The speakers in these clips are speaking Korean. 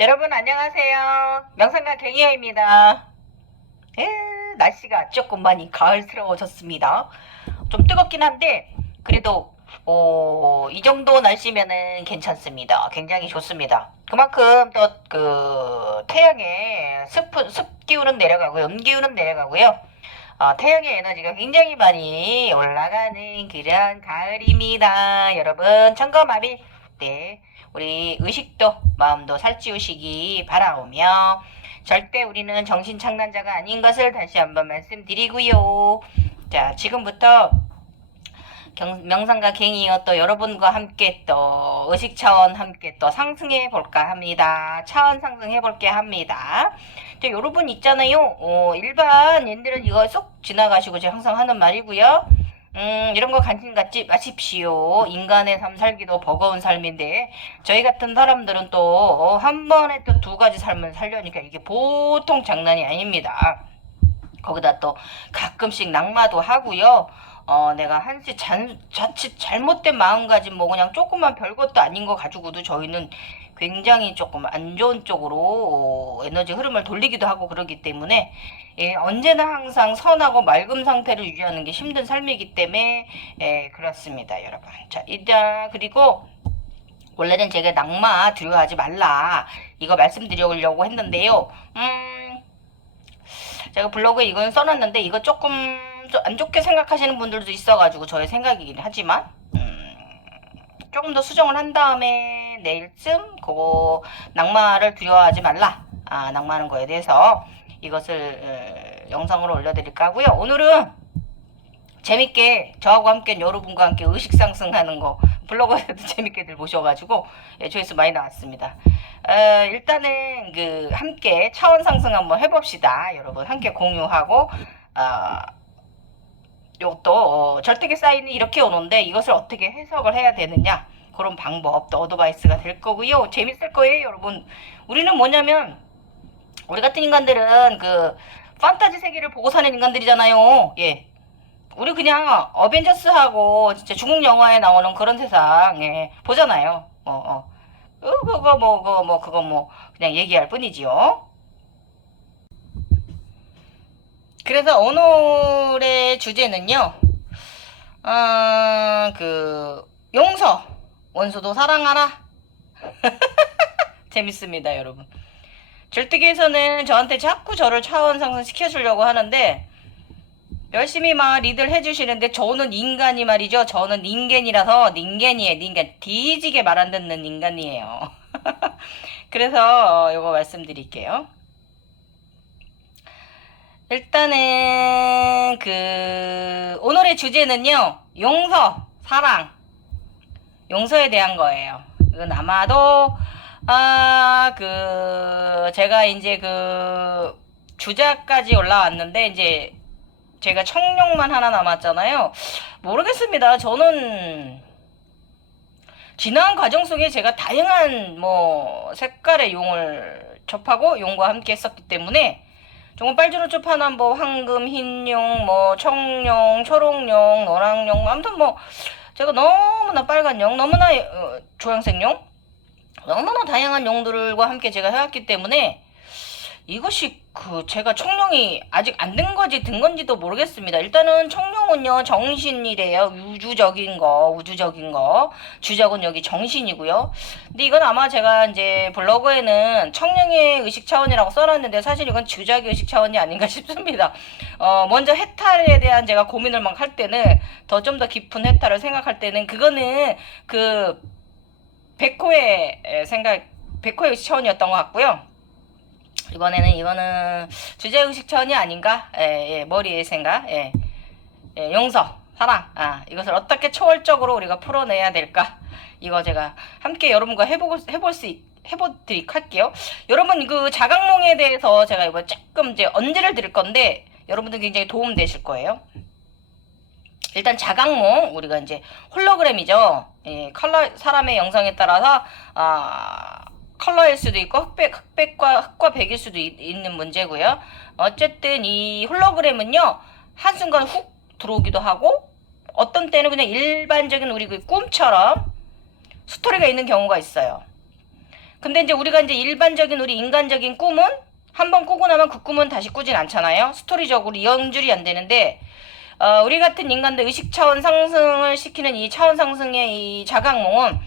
여러분 안녕하세요. 명상가 갱이어입니다. 날씨가 조금 많이 가을스러워졌습니다. 좀 뜨겁긴 한데 그래도 이 정도 날씨면은 괜찮습니다. 굉장히 좋습니다. 그만큼 또 그 태양의 습 기운은 내려가고 요 기운은 내려가고요. 태양의 에너지가 굉장히 많이 올라가는 그런 가을입니다. 여러분 천거마비 네 우리 의식도 마음도 살찌우시기 바라오며 절대 우리는 정신착란자가 아닌 것을 다시 한번 말씀드리고요. 자 지금부터 명상과 갱이어 또 여러분과 함께 또 의식 차원 함께 또 상승해 볼까 합니다. 차원 상승해 볼게 합니다. 여러분 있잖아요. 일반인들은 이거 쏙 지나가시고 제가 항상 하는 말이고요. 이런 거 관심 갖지 마십시오. 인간의 삶 살기도 버거운 삶인데 저희 같은 사람들은 또 한 번에 또 두 가지 삶을 살려니까 이게 보통 장난이 아닙니다. 거기다 또 가끔씩 낙마도 하고요. 내가 한시 자칫 잘못된 마음가짐 뭐 그냥 조금만 별것도 아닌 거 가지고도 저희는 굉장히 조금 안 좋은 쪽으로 에너지 흐름을 돌리기도 하고 그러기 때문에 언제나 항상 선하고 맑은 상태를 유지하는 게 힘든 삶이기 때문에 그렇습니다, 여러분. 자, 이자 그리고 원래는 제가 낙마 두려워하지 말라 이거 말씀드리려고 했는데요. 제가 블로그에 이건 써놨는데 이거 조금 안 좋게 생각하시는 분들도 있어가지고 저의 생각이긴 하지만 조금 더 수정을 한 다음에 내일쯤 그거 낙마를 두려워하지 말라 낙마하는 거에 대해서 이것을 영상으로 올려드릴까 하고요. 오늘은 재밌게 저하고 함께 여러분과 함께 의식 상승하는 거 블로그에도 재밌게들 보셔가지고 조회수 많이 나왔습니다. 일단은 그 함께 차원 상승 한번 해봅시다. 여러분 함께 공유하고 요것도 절대계 사인이 이렇게 오는데 이것을 어떻게 해석을 해야 되느냐 그런 방법도 어드바이스가 될 거고요. 재밌을 거예요, 여러분. 우리는 뭐냐면 우리 같은 인간들은 그 판타지 세계를 보고 사는 인간들이잖아요. 예. 우리 그냥 어벤져스하고 진짜 중국 영화에 나오는 그런 세상 보잖아요. 그거 뭐 그냥 얘기할 뿐이지요. 그래서 오늘의 주제는요. 그 용서 원수도 사랑하라. 재밌습니다, 여러분. 절대계에서는 저한테 자꾸 저를 차원 상승시켜 주려고 하는데 열심히 막 리드를 해주시는데 저는 인간이 말이죠. 저는 닌겐이라서 닌겐이에요. 닌겐. 뒤지게 말 안 듣는 인간이에요. 그래서 이거 말씀드릴게요. 일단은 그 오늘의 주제는요. 용서, 사랑, 용서에 대한 거예요. 이건 아마도 그 제가 이제 그 주자까지 올라왔는데 이제 제가 청룡만 하나 남았잖아요. 모르겠습니다. 저는 지난 과정 속에 제가 다양한 뭐 색깔의 용을 접하고 용과 함께 했었기 때문에 정말 빨주노 쪽파는 뭐 황금, 흰용, 뭐 청용, 초록용, 노랑용, 아무튼 뭐 제가 너무나 빨간 용, 너무나 주황색 용, 너무나 다양한 용들과 함께 제가 해왔기 때문에 이것이 그 제가 청룡이 아직 안 된 건지 든 건지도 모르겠습니다. 일단은 청룡은요 정신이래요. 우주적인 거. 주적은 여기 정신이고요. 근데 이건 아마 제가 이제 블로그에는 청룡의 의식 차원이라고 써놨는데 사실 이건 주작의 의식 차원이 아닌가 싶습니다. 먼저 해탈에 대한 제가 고민을 막 할 때는 좀 더 깊은 해탈을 생각할 때는 그거는 그 백호의 의식 차원이었던 것 같고요. 이거는 주제의식 차원이 아닌가? 머리의 생각. 용서, 사랑. 이것을 어떻게 초월적으로 우리가 풀어내야 될까? 이거 제가 함께 여러분과 해보도록 할게요. 여러분 그 자각몽에 대해서 제가 이거 조금 이제 언제를 드릴 건데 여러분들 굉장히 도움 되실 거예요. 일단 자각몽 우리가 이제 홀로그램이죠. 사람의 영상에 따라서 컬러일 수도 있고 흑과 백일 수도 있는 문제고요. 어쨌든 이 홀로그램은요 한순간 훅 들어오기도 하고 어떤 때는 그냥 일반적인 우리 그 꿈처럼 스토리가 있는 경우가 있어요. 근데 이제 우리가 이제 일반적인 우리 인간적인 꿈은 한 번 꾸고 나면 그 꿈은 다시 꾸진 않잖아요. 스토리적으로 연줄이 안 되는데 우리 같은 인간들 의식 차원 상승을 시키는 이 차원 상승의 이 자각몽은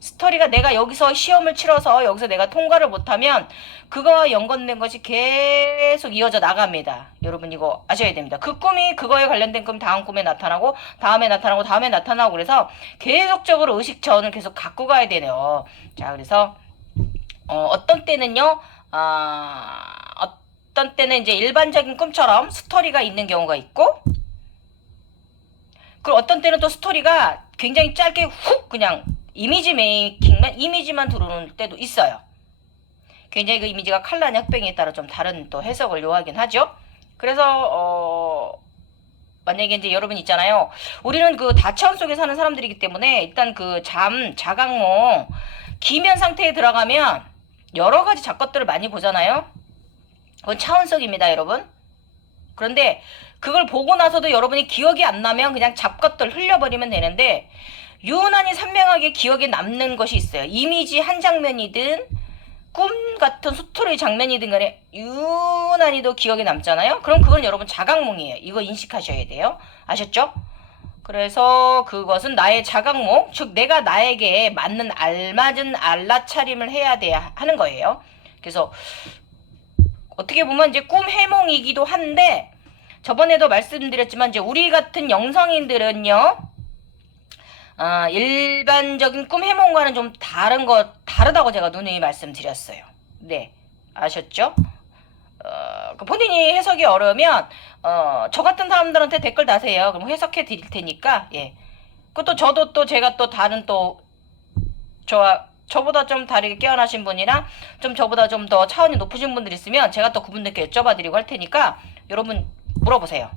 스토리가 내가 여기서 시험을 치러서 여기서 내가 통과를 못하면 그거와 연관된 것이 계속 이어져 나갑니다. 여러분 이거 아셔야 됩니다. 그 꿈이 그거에 관련된 꿈 다음 꿈에 나타나고 다음에 나타나고 다음에 나타나고 그래서 계속적으로 의식 차원을 계속 갖고 가야 되네요. 자 그래서 어떤 때는요 어떤 때는 이제 일반적인 꿈처럼 스토리가 있는 경우가 있고 그리고 어떤 때는 또 스토리가 굉장히 짧게 훅 그냥 이미지 메이킹만 이미지만 들어오는 때도 있어요. 굉장히 그 이미지가 칼라냐 흑백에 따라 좀 다른 또 해석을 요하긴 하죠. 그래서 만약에 이제 여러분 있잖아요. 우리는 그 다차원 속에 사는 사람들이기 때문에 일단 그 자각몽 기면 상태에 들어가면 여러 가지 작것들을 많이 보잖아요. 그건 차원속입니다, 여러분. 그런데 그걸 보고 나서도 여러분이 기억이 안 나면 그냥 잡것들 흘려버리면 되는데 유난히 선명하게 기억에 남는 것이 있어요. 이미지 한 장면이든 꿈 같은 스토리 장면이든 간에 유난히도 기억에 남잖아요. 그럼 그건 여러분 자각몽이에요. 이거 인식하셔야 돼요. 아셨죠? 그래서 그것은 나의 자각몽, 즉 내가 나에게 맞는 알맞은 알라차림을 해야 돼야 하는 거예요. 그래서 어떻게 보면 이제 꿈 해몽이기도 한데 저번에도 말씀드렸지만 이제 우리 같은 영성인들은요 일반적인 꿈 해몽과는 좀 다르다고 제가 누누이 말씀드렸어요. 네, 아셨죠? 본인이 해석이 어려우면 저 같은 사람들한테 댓글 다세요. 그럼 해석해 드릴 테니까 예. 그것도 저도 또 제가 또 다른 또 저보다 좀 다르게 깨어나신 분이나 좀 저보다 좀 더 차원이 높으신 분들 있으면 제가 또 그분들께 여쭤봐 드리고 할 테니까 여러분 물어보세요.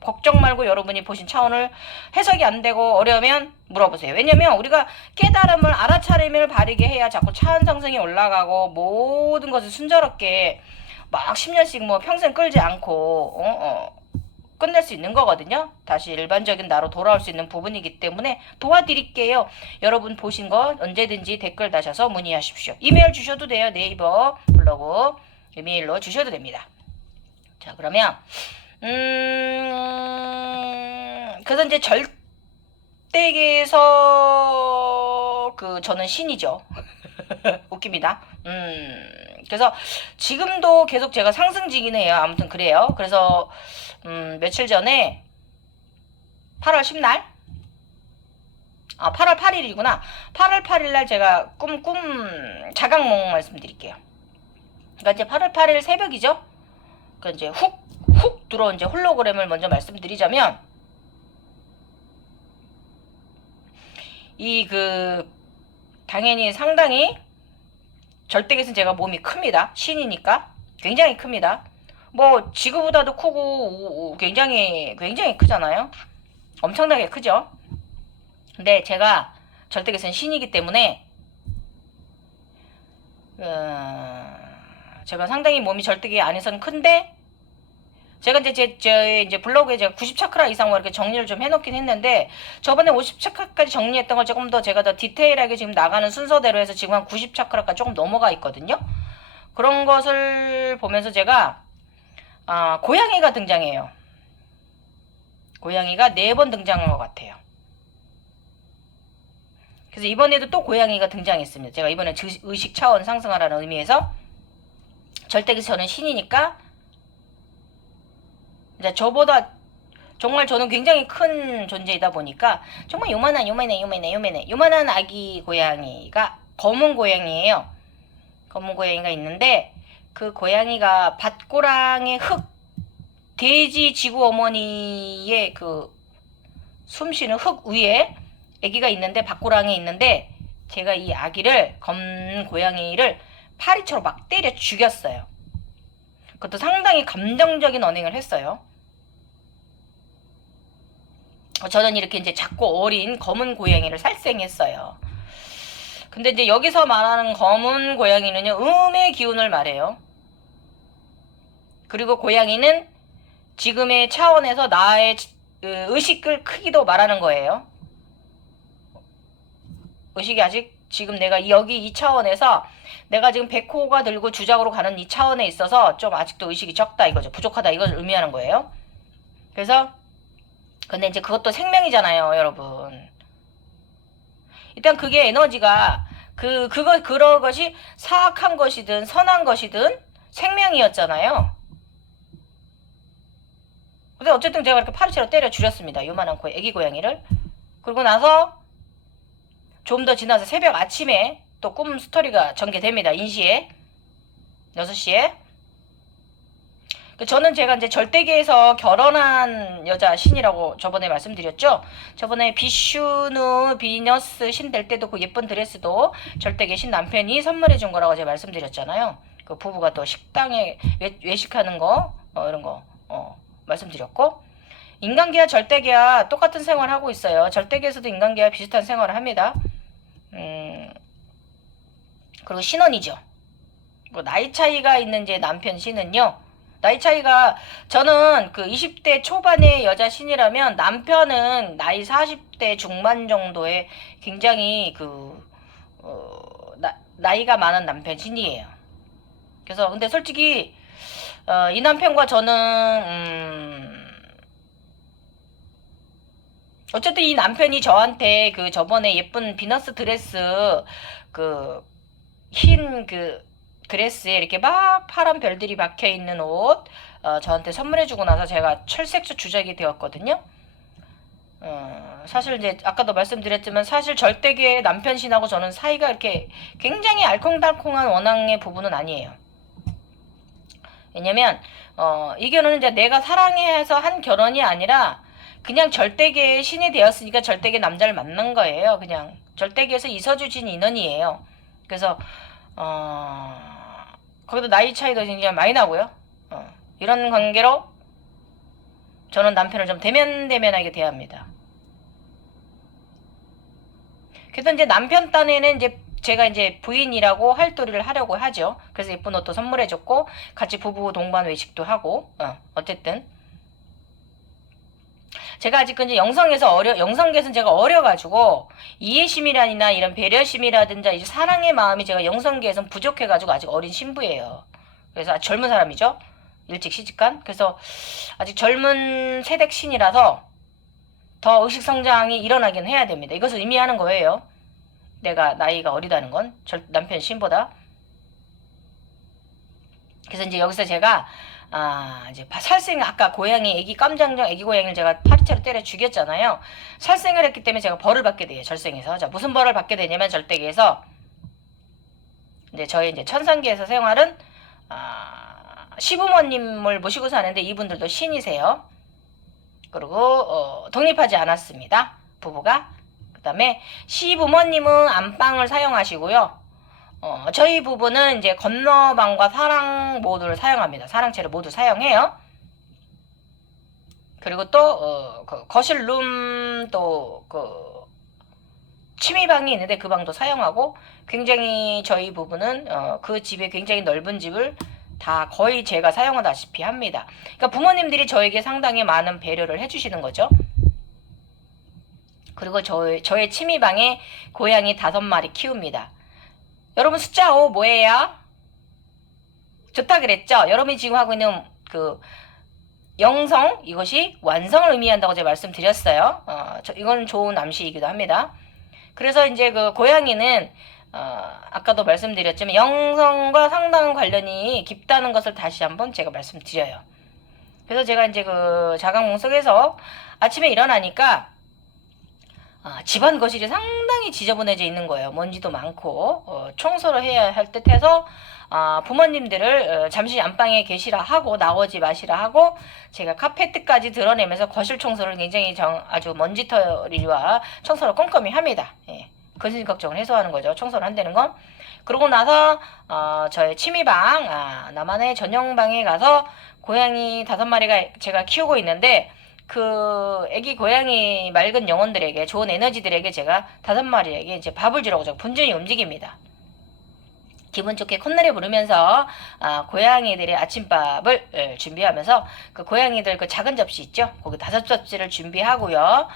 걱정 말고 여러분이 보신 차원을 해석이 안 되고 어려우면 물어보세요. 왜냐면 우리가 깨달음을 알아차림을 바르게 해야 자꾸 차원 상승이 올라가고 모든 것을 순조롭게 막 10년씩 뭐 평생 끌지 않고 끝낼 수 있는 거거든요. 다시 일반적인 나로 돌아올 수 있는 부분이기 때문에 도와드릴게요. 여러분 보신 거 언제든지 댓글 다셔서 문의하십시오. 이메일 주셔도 돼요. 네이버 블로그 이메일로 주셔도 됩니다. 자 그러면 그래서 이제 절대계에서 저는 신이죠. 웃깁니다. 그래서 지금도 계속 제가 상승지긴 해요. 아무튼 그래요. 그래서 며칠 전에 8월 10날 8월 8일이구나. 8월 8일날 제가 자각몽 말씀드릴게요. 그러니까 이제 8월 8일 새벽이죠. 그러니까 이제 훅 들어온 이제 홀로그램을 먼저 말씀드리자면 당연히 상당히 절대계에서는 제가 몸이 큽니다. 신이니까 굉장히 큽니다. 뭐 지구보다도 크고 굉장히 크잖아요. 엄청나게 크죠. 근데 제가 절대계에서는 신이기 때문에 제가 상당히 몸이 절대계 안에서는 큰데 제가 이제 이제 블로그에 제가 90차크라 이상 이렇게 정리를 좀 해놓긴 했는데 저번에 50차크라까지 정리했던 걸 조금 더 제가 더 디테일하게 지금 나가는 순서대로 해서 지금 한 90차크라까지 조금 넘어가 있거든요. 그런 것을 보면서 제가 고양이가 등장해요. 고양이가 4번 등장한 것 같아요. 그래서 이번에도 또 고양이가 등장했습니다. 제가 이번에 의식 차원 상승하라는 의미에서 절대계에서 저는 신이니까 저보다 정말 저는 굉장히 큰 존재이다 보니까 정말 요만한 아기 고양이가 검은 고양이에요. 검은 고양이가 있는데 그 고양이가 밭고랑의 돼지 지구 어머니의 숨쉬는 흙 위에 아기가 있는데 밭고랑이 있는데 제가 이 아기를 검은 고양이를 파리채로 막 때려 죽였어요. 그것도 상당히 감정적인 언행을 했어요. 저는 이렇게 이제 작고 어린 검은 고양이를 살생했어요. 근데 이제 여기서 말하는 검은 고양이는요, 음의 기운을 말해요. 그리고 고양이는 지금의 차원에서 나의 의식을 크기도 말하는 거예요. 의식이 아직 지금 내가 여기 이 차원에서 내가 지금 백호가 들고 주작으로 가는 이 차원에 있어서 좀 아직도 의식이 적다 이거죠. 부족하다 이걸 의미하는 거예요. 그래서 근데 이제 그것도 생명이잖아요, 여러분. 일단 그게 에너지가 그런 것이 사악한 것이든 선한 것이든 생명이었잖아요. 근데 어쨌든 제가 이렇게 파리채로 때려 죽였습니다. 요만한 애기 고양이를. 그러고 나서 좀 더 지나서 새벽 아침에 또 꿈 스토리가 전개됩니다. 인시에 6시에. 저는 제가 이제 절대계에서 결혼한 여자 신이라고 저번에 말씀드렸죠. 저번에 비슈누 비너스 신 될 때도 그 예쁜 드레스도 절대계 신 남편이 선물해 준 거라고 제가 말씀드렸잖아요. 그 부부가 또 식당에 외식하는 거 이런 거 말씀드렸고, 인간계와 절대계와 똑같은 생활을 하고 있어요. 절대계에서도 인간계와 비슷한 생활을 합니다. 그리고 신혼이죠. 나이 차이가 있는 제 남편 신은요, 나이 차이가, 저는 그 20대 초반의 여자 신이라면 남편은 나이 40대 중반 정도의 굉장히 나이가 많은 남편 신이에요. 그래서 근데 솔직히 이 남편과 저는 어쨌든 이 남편이 저한테 저번에 예쁜 비너스 드레스 흰 드레스에 이렇게 막 파란 별들이 박혀 있는 옷 저한테 선물해주고 나서 제가 철색소 주작이 되었거든요. 사실 이제 아까도 말씀드렸지만 사실 절대계 남편 신하고 저는 사이가 이렇게 굉장히 알콩달콩한 원앙의 부부는 아니에요. 왜냐면 이 결혼은 이제 내가 사랑해서 한 결혼이 아니라 그냥 절대계의 신이 되었으니까 절대계 남자를 만난 거예요. 그냥 절대계에서 있어주신 인연이에요. 그래서 거기도 나이 차이도 굉장히 많이 나고요. 이런 관계로 저는 남편을 좀 대면하게 대합니다. 그래서 이제 남편 딴에는 이제 제가 이제 부인이라고 할도리를 하려고 하죠. 그래서 예쁜 옷도 선물해줬고 같이 부부 동반 외식도 하고 어쨌든 제가 아직 이제 영성계에서는 제가 어려가지고 이해심이라나 이런 배려심이라든지 이제 사랑의 마음이 제가 영성계에서는 부족해가지고 아직 어린 신부예요. 그래서 아직 젊은 사람이죠. 일찍 시집간. 그래서 아직 젊은 세댁 신이라서 더 의식성장이 일어나긴 해야 됩니다. 이것을 의미하는 거예요. 내가 나이가 어리다는 건 남편 신보다. 그래서 이제 여기서 제가 이제 아까 고양이 애기 깜장정 애기 고양이를 제가 파리채로 때려 죽였잖아요. 살생을 했기 때문에 제가 벌을 받게 돼요. 절생에서. 자, 무슨 벌을 받게 되냐면 절대계에서 이제 저희 이제 천상계에서 생활은 시부모님을 모시고 사는데 이분들도 신이세요. 그리고 독립하지 않았습니다. 부부가. 그 다음에 시부모님은 안방을 사용하시고요. 저희 부부는 이제 건너방과 사랑 모두를 사용합니다. 사랑채를 모두 사용해요. 그리고 또 거실 룸 또 취미방이 있는데 그 방도 사용하고 굉장히 저희 부부는 그 집에 굉장히 넓은 집을 다 거의 제가 사용하다시피 합니다. 그러니까 부모님들이 저에게 상당히 많은 배려를 해주시는 거죠. 그리고 저의 취미방에 고양이 5마리 키웁니다. 여러분 숫자 5 뭐예요? 좋다 그랬죠? 여러분이 지금 하고 있는 영성 이것이 완성을 의미한다고 제가 말씀드렸어요. 이건 좋은 암시이기도 합니다. 그래서 이제 고양이는 아까도 말씀드렸지만 영성과 상당한 관련이 깊다는 것을 다시 한번 제가 말씀드려요. 그래서 제가 이제 자각몽 속에서 아침에 일어나니까 집안 거실이 상당히 지저분해져 있는 거예요. 먼지도 많고 청소를 해야 할 듯해서 부모님들을 잠시 안방에 계시라 하고 나오지 마시라 하고 제가 카페트까지 드러내면서 거실 청소를 굉장히 아주 먼지털이와 청소를 꼼꼼히 합니다. 예. 근심 걱정을 해소하는 거죠. 청소를 한다는 건. 그러고 나서 저의 취미방 나만의 전용방에 가서 고양이 5마리가 제가 키우고 있는데 애기 고양이 맑은 영혼들에게 좋은 에너지들에게 제가 5마리에게 이제 밥을 주라고 제가 분주히 움직입니다. 기분 좋게 콧노래 부르면서 고양이들의 아침밥을 준비하면서 고양이들 작은 접시 있죠? 거기 5접시를 준비하고요.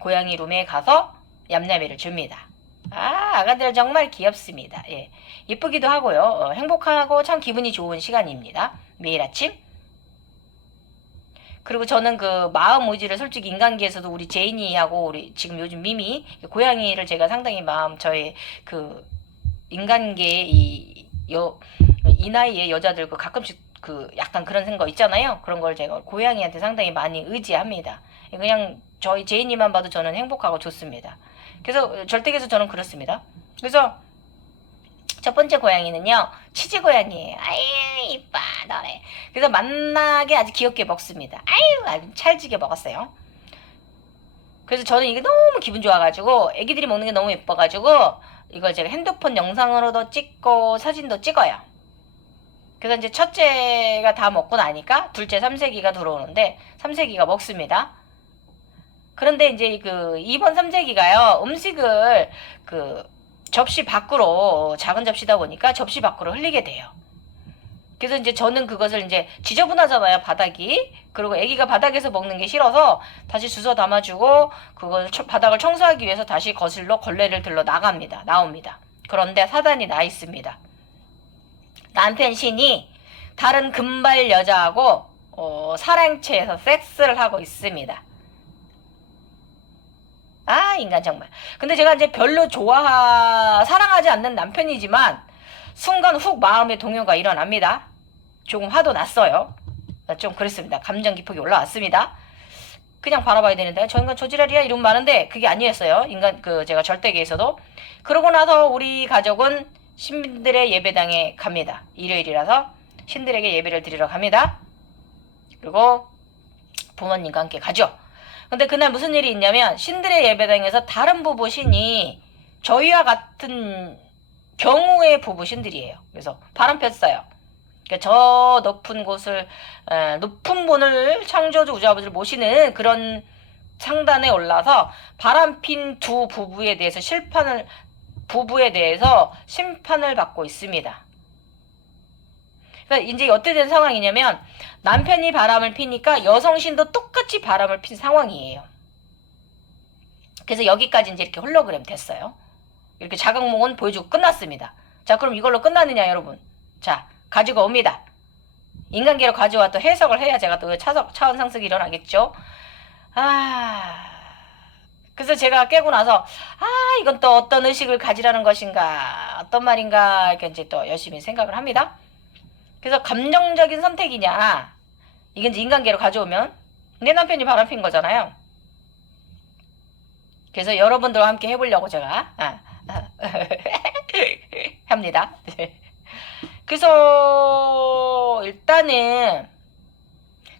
고양이 룸에 가서 얌얌이를 줍니다. 아가들 정말 귀엽습니다. 예. 예쁘기도 하고요. 행복하고 참 기분이 좋은 시간입니다. 매일 아침. 그리고 저는 그 마음 의지를 솔직히 인간계에서도 우리 제인이하고 우리 지금 요즘 미미 고양이를 제가 상당히 저의 그 인간계 이 나이에 여자들 그 가끔씩 그 약간 그런 생각 있잖아요. 그런 걸 제가 고양이한테 상당히 많이 의지합니다. 그냥 저희 제이님만 봐도 저는 행복하고 좋습니다. 그래서 절대에서 저는 그렇습니다. 그래서 첫 번째 고양이는요, 치즈 고양이에요. 아유, 이뻐, 너네. 그래서 만나게 아주 귀엽게 먹습니다. 아유, 아주 찰지게 먹었어요. 그래서 저는 이게 너무 기분 좋아가지고, 애기들이 먹는 게 너무 예뻐가지고, 이걸 제가 핸드폰 영상으로도 찍고, 사진도 찍어요. 그래서 이제 첫째가 다 먹고 나니까, 둘째 삼세기가 들어오는데, 삼세기가 먹습니다. 그런데 이제 그 2번 삼세기가요, 음식을 접시 밖으로, 작은 접시다 보니까 접시 밖으로 흘리게 돼요. 그래서 이제 저는 그것을 이제 지저분하잖아요, 바닥이. 그리고 애기가 바닥에서 먹는 게 싫어서 다시 주워 담아주고 그걸 바닥을 청소하기 위해서 다시 거실로 걸레를 들러 나옵니다. 그런데 사단이 나 있습니다. 남편 신이 다른 금발 여자하고 사랑채에서 섹스를 하고 있습니다. 아, 인간 정말. 근데 제가 이제 별로 사랑하지 않는 남편이지만 순간 훅 마음의 동요가 일어납니다. 조금 화도 났어요. 좀 그랬습니다. 감정 기폭이 올라왔습니다. 그냥 바라봐야 되는데 저 인간 저지랄이야 이러면 많은데 그게 아니었어요. 제가 절대계에서도. 그러고 나서 우리 가족은 신들의 예배당에 갑니다. 일요일이라서 신들에게 예배를 드리러 갑니다. 그리고 부모님과 함께 가죠. 근데 그날 무슨 일이 있냐면 신들의 예배당에서 다른 부부 신이 저희와 같은 경우의 부부 신들이에요. 그래서 바람 폈어요. 그러니까 저 높은 높은 분을 창조주 우주아버지를 모시는 그런 상단에 올라서 바람핀 두 부부에 대해서 심판을 받고 있습니다. 그러니까 이제 어떻게 된 상황이냐면 남편이 바람을 피니까 여성신도 똑같이 바람을 핀 상황이에요. 그래서 여기까지 이제 이렇게 홀로그램 됐어요. 이렇게 자각몽은 보여주고 끝났습니다. 자, 그럼 이걸로 끝나느냐 여러분. 자, 가지고 옵니다. 인간계로 가져와 또 해석을 해야 제가 또 차원 상승이 일어나겠죠. 그래서 제가 깨고 나서 이건 또 어떤 의식을 가지라는 것인가, 어떤 말인가 이렇게 이제 또 열심히 생각을 합니다. 그래서 감정적인 선택이냐, 이게 이제 인간계로 가져오면 내 남편이 바람핀 거잖아요. 그래서 여러분들과 함께 해보려고 제가 합니다. 그래서 일단은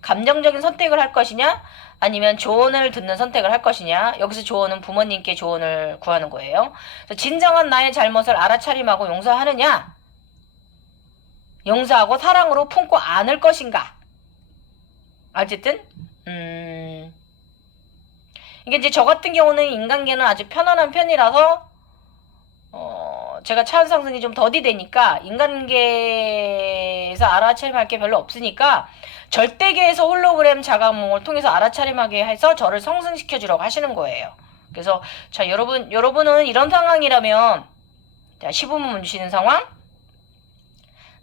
감정적인 선택을 할 것이냐 아니면 조언을 듣는 선택을 할 것이냐. 여기서 조언은 부모님께 조언을 구하는 거예요. 그래서 진정한 나의 잘못을 알아차림하고 용서하느냐, 용서하고 사랑으로 품고 안을 것인가. 어쨌든 이게 이제 저 같은 경우는 인간계는 아주 편안한 편이라서 제가 차원상승이 좀 더디 되니까 인간계에서 알아차림할 게 별로 없으니까 절대계에서 홀로그램 자각몽을 통해서 알아차림하게 해서 저를 성승시켜 주려고 하시는 거예요. 그래서 자, 여러분은 이런 상황이라면, 자, 시부모님 주시는 상황,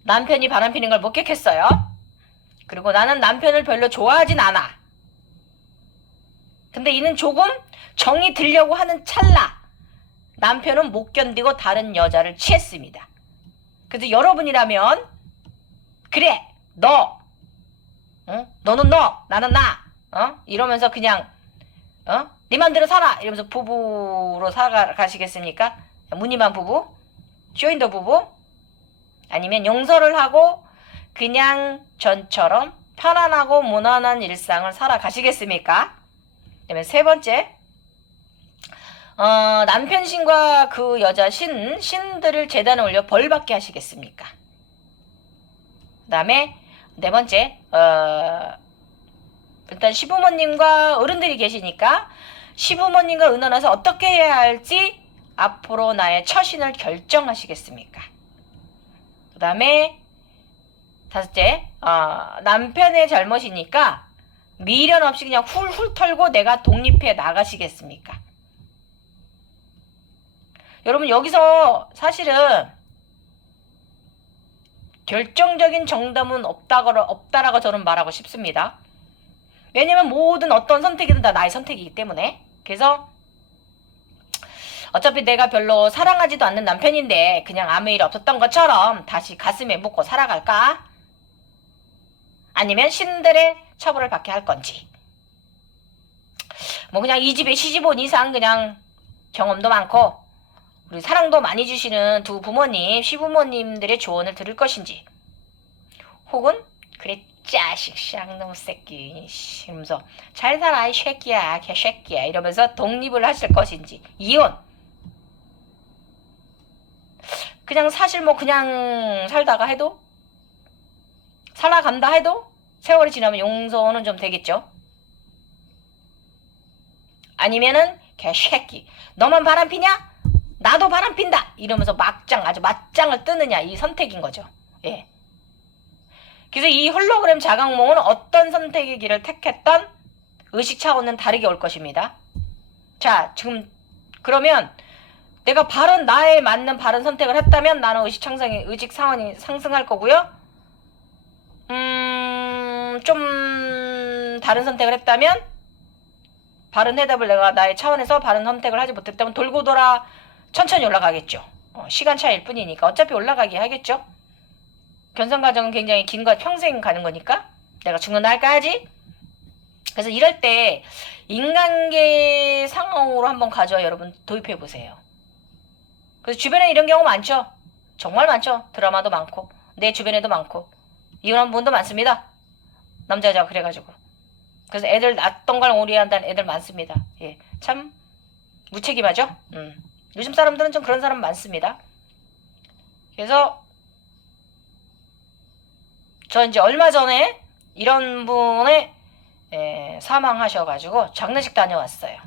남편이 바람피는 걸 목격했어요. 그리고 나는 남편을 별로 좋아하진 않아. 근데 이는 조금 정이 들려고 하는 찰나 남편은 못 견디고 다른 여자를 취했습니다. 그래서 여러분이라면 그래, 너는 너, 나는 나, 이러면서 그냥 네 맘대로 살아 이러면서 부부로 살아가시겠습니까? 무늬만 부부, 쇼인더 부부, 아니면 용서를 하고 그냥 전처럼 편안하고 무난한 일상을 살아가시겠습니까? 그다음에 세 번째, 남편 신과 그 여자 신들을 재단에 올려 벌받게 하시겠습니까? 그 다음에 네 번째, 일단 시부모님과 어른들이 계시니까 시부모님과 의논해서 어떻게 해야 할지 앞으로 나의 처신을 결정하시겠습니까? 그 다음에 다섯째, 남편의 잘못이니까 미련 없이 그냥 훌훌 털고 내가 독립해 나가시겠습니까? 여러분 여기서 사실은 결정적인 정답은 없다라고 저는 말하고 싶습니다. 왜냐면 모든 어떤 선택이든 다 나의 선택이기 때문에. 그래서 어차피 내가 별로 사랑하지도 않는 남편인데 그냥 아무 일 없었던 것처럼 다시 가슴에 묻고 살아갈까? 아니면 신들의 처벌을 받게 할 건지. 뭐 그냥 이 집에 시집 온 이상 그냥 경험도 많고 우리 사랑도 많이 주시는 두 부모님, 시부모님들의 조언을 들을 것인지, 혹은 그래 자식 쌍놈 새끼 이러면서 잘 살아 이 새끼야 개새끼야 이러면서 독립을 하실 것인지, 이혼. 그냥 사실 뭐 그냥 살다가 해도, 살아간다 해도 세월이 지나면 용서는 좀 되겠죠. 아니면은 개새끼 너만 바람피냐? 나도 바람핀다 이러면서 막장, 아주 맞짱을 뜨느냐, 이 선택인 거죠. 예. 그래서 이 홀로그램 자각몽은 어떤 선택의 길을 택했던 의식 차원은 다르게 올 것입니다. 자, 지금 그러면 내가 바른, 나에 맞는 바른 선택을 했다면 나는 의식 상황이 상승할 거고요. 좀 다른 선택을 했다면, 바른 해답을 내가 나의 차원에서 바른 선택을 하지 못했다면 돌고 돌아 천천히 올라가겠죠. 시간 차이일 뿐이니까 어차피 올라가게 하겠죠. 견성 과정은 굉장히 긴 거, 평생 가는 거니까 내가 죽는 날까지. 그래서 이럴 때 인간계 상황으로 한번 가져와 여러분 도입해 보세요. 그래서 주변에 이런 경우 많죠. 정말 많죠. 드라마도 많고 내 주변에도 많고 이혼한 분도 많습니다. 남자 여자가 그래가지고. 그래서 애들 낳았던 걸 오리한다는 애들 많습니다. 예, 참 무책임하죠. 요즘 사람들은 좀 그런 사람 많습니다. 그래서 저 이제 얼마 전에 이런 분의 사망하셔가지고 장례식 다녀왔어요.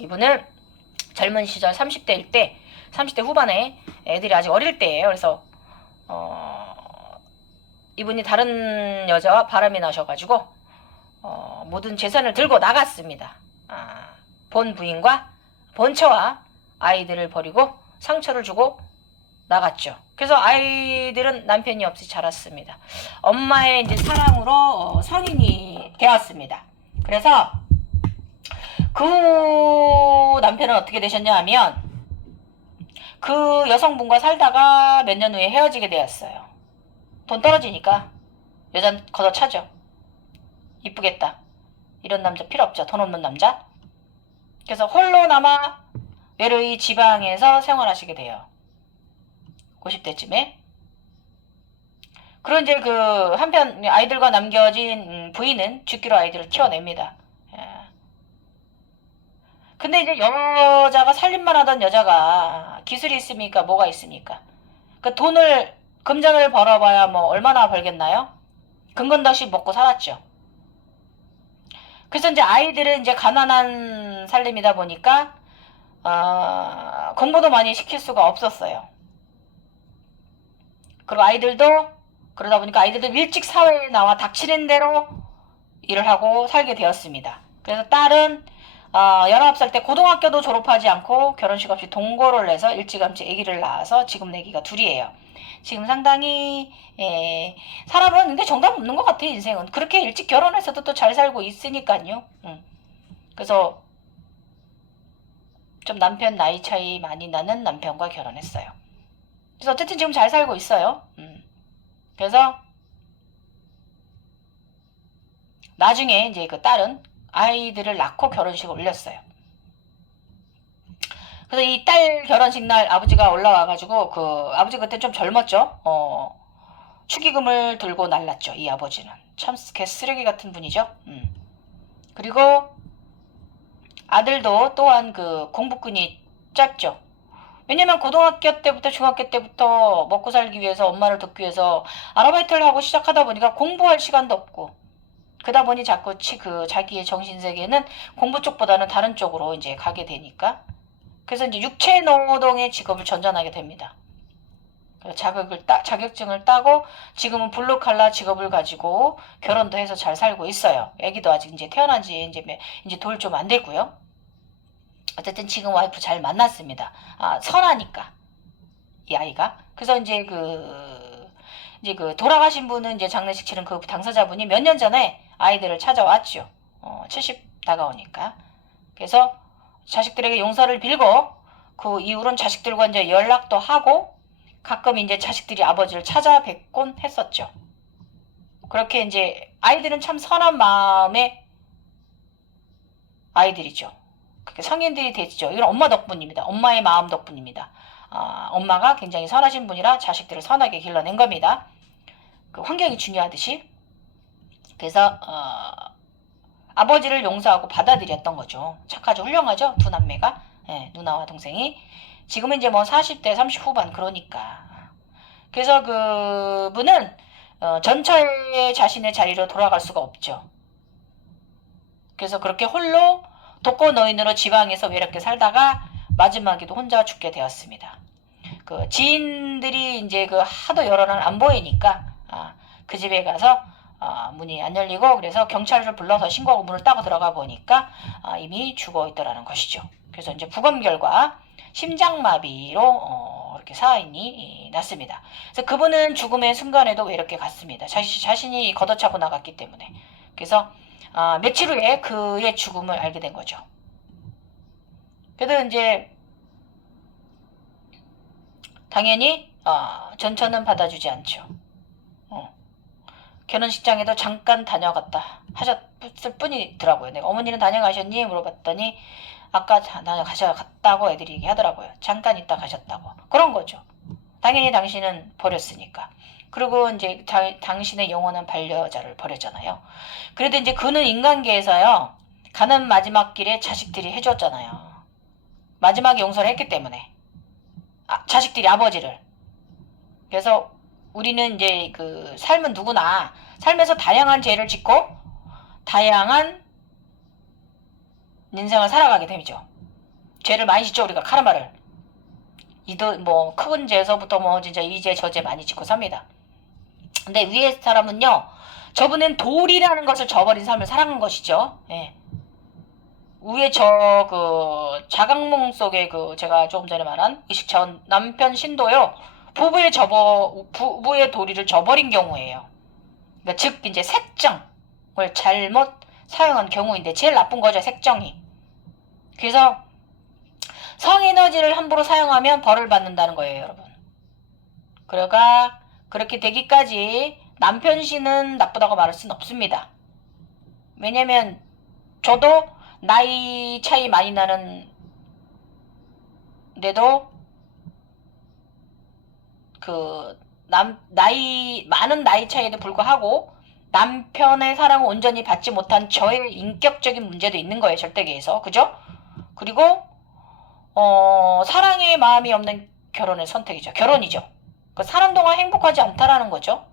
이분은 젊은 시절 30대일 때, 30대 후반에 애들이 아직 어릴 때예요. 그래서 이분이 다른 여자와 바람이 나셔가지고 모든 재산을 들고 나갔습니다. 본 부인과 본처와 아이들을 버리고 상처를 주고 나갔죠. 그래서 아이들은 남편이 없이 자랐습니다. 엄마의 이제 사랑으로 성인이 되었습니다. 그래서 그 남편은 어떻게 되셨냐 하면 그 여성분과 살다가 몇 년 후에 헤어지게 되었어요. 돈 떨어지니까 여자는 걷어차죠. 이쁘겠다. 이런 남자 필요 없죠. 돈 없는 남자. 그래서 홀로 남아 외로이 지방에서 생활하시게 돼요. 50대쯤에. 그리고 이제 그 한편 아이들과 남겨진 부인은 죽기로 아이들을 키워냅니다. 근데 이제 여자가 살림만 하던 여자가 기술이 있습니까? 뭐가 있습니까? 그 돈을 금전을 벌어봐야 뭐 얼마나 벌겠나요? 근건덕시 먹고 살았죠. 그래서 이제 아이들은 이제 가난한 살림이다 보니까 공부도 많이 시킬 수가 없었어요. 그리고 아이들도 그러다 보니까 아이들도 일찍 사회에 나와 닥치는 대로 일을 하고 살게 되었습니다. 그래서 딸은 19살 때 고등학교도 졸업하지 않고 결혼식 없이 동거를 해서 일찌감치 아기를 낳아서 지금 아기가 둘이에요. 지금 상당히 사람은 근데 정답 없는 것 같아. 인생은 그렇게 일찍 결혼해서도 또 잘 살고 있으니까요. 그래서 좀 남편 나이 차이 많이 나는 남편과 결혼했어요. 그래서 어쨌든 지금 잘 살고 있어요. 그래서 나중에 이제 그 딸은 아이들을 낳고 결혼식을 올렸어요. 그래서 이 딸 결혼식 날 아버지가 올라와가지고 그 아버지 그때 좀 젊었죠. 축의금을 들고 날랐죠. 이 아버지는 참 개쓰레기 같은 분이죠. 그리고 아들도 또한 그 공부꾼이 짧죠. 왜냐면 고등학교 때부터 중학교 때부터 먹고 살기 위해서 엄마를 돕기 위해서 아르바이트를 하고 시작하다 보니까 공부할 시간도 없고 그러다 보니 자꾸 그 자기의 정신세계는 공부 쪽보다는 다른 쪽으로 이제 가게 되니까 그래서 이제 육체 노동의 직업을 전전하게 됩니다. 자격증을 따고 지금은 블루칼라 직업을 가지고 결혼도 해서 잘 살고 있어요. 애기도 아직 이제 태어난 지 이제 돌 좀 안 됐고요. 어쨌든 지금 와이프 잘 만났습니다. 선하니까 이 아이가. 그래서 이제 그 돌아가신 분은 이제 장례식 치른 그 당사자분이 몇 년 전에 아이들을 찾아왔죠. 70 다가오니까. 그래서 자식들에게 용서를 빌고 그 이후로는 자식들과 이제 연락도 하고 가끔 이제 자식들이 아버지를 찾아뵙곤 했었죠. 그렇게 이제 아이들은 참 선한 마음의 아이들이죠. 그렇게 성인들이 됐죠. 이건 엄마 덕분입니다. 엄마의 마음 덕분입니다. 엄마가 굉장히 선하신 분이라 자식들을 선하게 길러낸 겁니다. 그 환경이 중요하듯이. 그래서 아버지를 용서하고 받아들였던 거죠. 착하죠. 훌륭하죠. 두 남매가. 예, 누나와 동생이. 지금은 이제 뭐 40대 30 후반 그러니까. 그래서 그분은 전처에 자신의 자리로 돌아갈 수가 없죠. 그래서 그렇게 홀로 독거노인으로 지방에서 외롭게 살다가 마지막에도 혼자 죽게 되었습니다. 그 지인들이 이제 그 하도 여러 날 안 보이니까 그 집에 가서 문이 안 열리고 그래서 경찰을 불러서 신고하고 문을 따고 들어가 보니까 이미 죽어 있더라는 것이죠. 그래서 이제 부검 결과 심장마비로 이렇게 사인이 났습니다. 그래서 그분은 죽음의 순간에도 외롭게 갔습니다. 자신이 걷어차고 나갔기 때문에. 그래서 며칠 후에 그의 죽음을 알게 된 거죠. 그래도 이제 당연히 전처는 받아주지 않죠. 결혼식장에도 잠깐 다녀갔다 하셨을 뿐이더라고요. 내가 어머니는 다녀가셨니? 물어봤더니 아까 다녀가셨다고 애들이 얘기하더라고요. 잠깐 있다 가셨다고. 그런 거죠. 당연히 당신은 버렸으니까. 그리고 이제 당신의 영원한 반려자를 버렸잖아요. 그래도 이제 그는 인간계에서요. 가는 마지막 길에 자식들이 해줬잖아요. 마지막에 용서를 했기 때문에. 자식들이 아버지를. 그래서 우리는 이제 그 삶은 누구나 삶에서 다양한 죄를 짓고 다양한 인생을 살아가게 되죠. 죄를 많이 짓죠. 우리가 카르마를. 뭐 큰 죄에서부터 뭐 진짜 이 죄 저 죄 많이 짓고 삽니다. 근데 위에 사람은요. 저분은 돌이라는 것을 저버린 삶을 살아간 것이죠. 예. 위에 자각몽 속에 제가 조금 전에 말한 의식차원 남편 신도요. 부부의 도리를 저버린 경우예요. 그러니까 즉 이제 색정을 잘못 사용한 경우인데 제일 나쁜 거죠. 색정이. 그래서 성에너지를 함부로 사용하면 벌을 받는다는 거예요. 여러분. 그러가 그렇게 되기까지 남편 씨는 나쁘다고 말할 수는 없습니다. 왜냐면 저도 나이 차이 많이 나는데도 많은 나이 차이에도 불구하고 남편의 사랑을 온전히 받지 못한 저의 인격적인 문제도 있는 거예요. 절대계에서. 그죠? 그리고 사랑의 마음이 없는 결혼의 선택이죠. 결혼이죠. 사는 동안 행복하지 않다라는 거죠.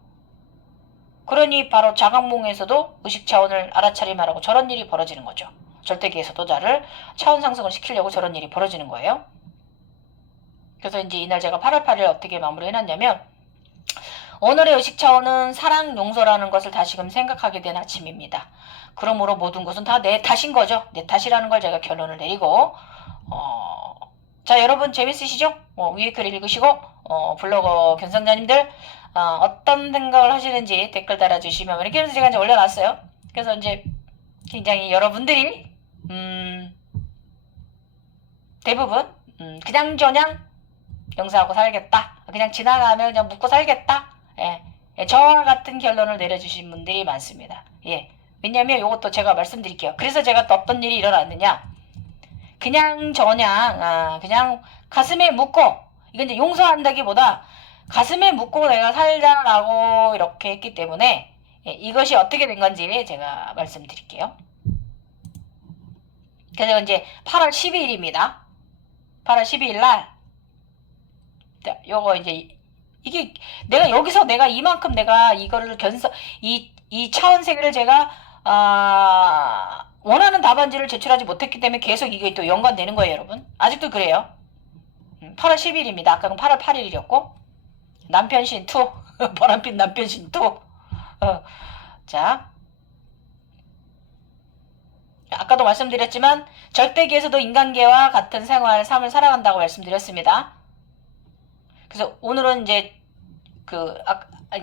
그러니 바로 자각몽에서도 의식 차원을 알아차림하라고 저런 일이 벌어지는 거죠. 절대계에서도 나를 차원 상승을 시키려고 저런 일이 벌어지는 거예요. 그래서 이제 이날 제가 8월 8일 어떻게 마무리 해놨냐면 오늘의 의식 차원은 사랑 용서라는 것을 다시금 생각하게 된 아침입니다. 그러므로 모든 것은 다 내 탓인 거죠. 내 탓이라는 걸 제가 결론을 내리고 자 여러분 재밌으시죠? 위에 글 읽으시고 블로거 견성자님들 어떤 생각을 하시는지 댓글 달아주시면 이렇게 해서 제가 이제 올려놨어요. 그래서 이제 굉장히 여러분들이 대부분 그냥저냥 용서하고 살겠다. 그냥 지나가면 그냥 묻고 살겠다. 예. 저와 같은 결론을 내려주신 분들이 많습니다. 예. 왜냐면 이것도 제가 말씀드릴게요. 그래서 제가 또 어떤 일이 일어났느냐. 그냥 가슴에 묻고 이건 이제 용서한다기보다 가슴에 묻고 내가 살자라고 이렇게 했기 때문에 이것이 어떻게 된 건지 제가 말씀드릴게요. 그래서 이제 8월 12일입니다. 8월 12일 날 요거 이제 이게 내가 이만큼 내가 이거를 이 차원 세계를 제가 원하는 답안지를 제출하지 못했기 때문에 계속 이게 또 연관되는 거예요, 여러분. 아직도 그래요. 8월 10일입니다. 아까는 8월 8일이었고 남편신 2 보람빛 남편신 2 자 아까도 말씀드렸지만 절대기에서도 인간계와 같은 삶을 살아간다고 말씀드렸습니다. 그래서 오늘은 이제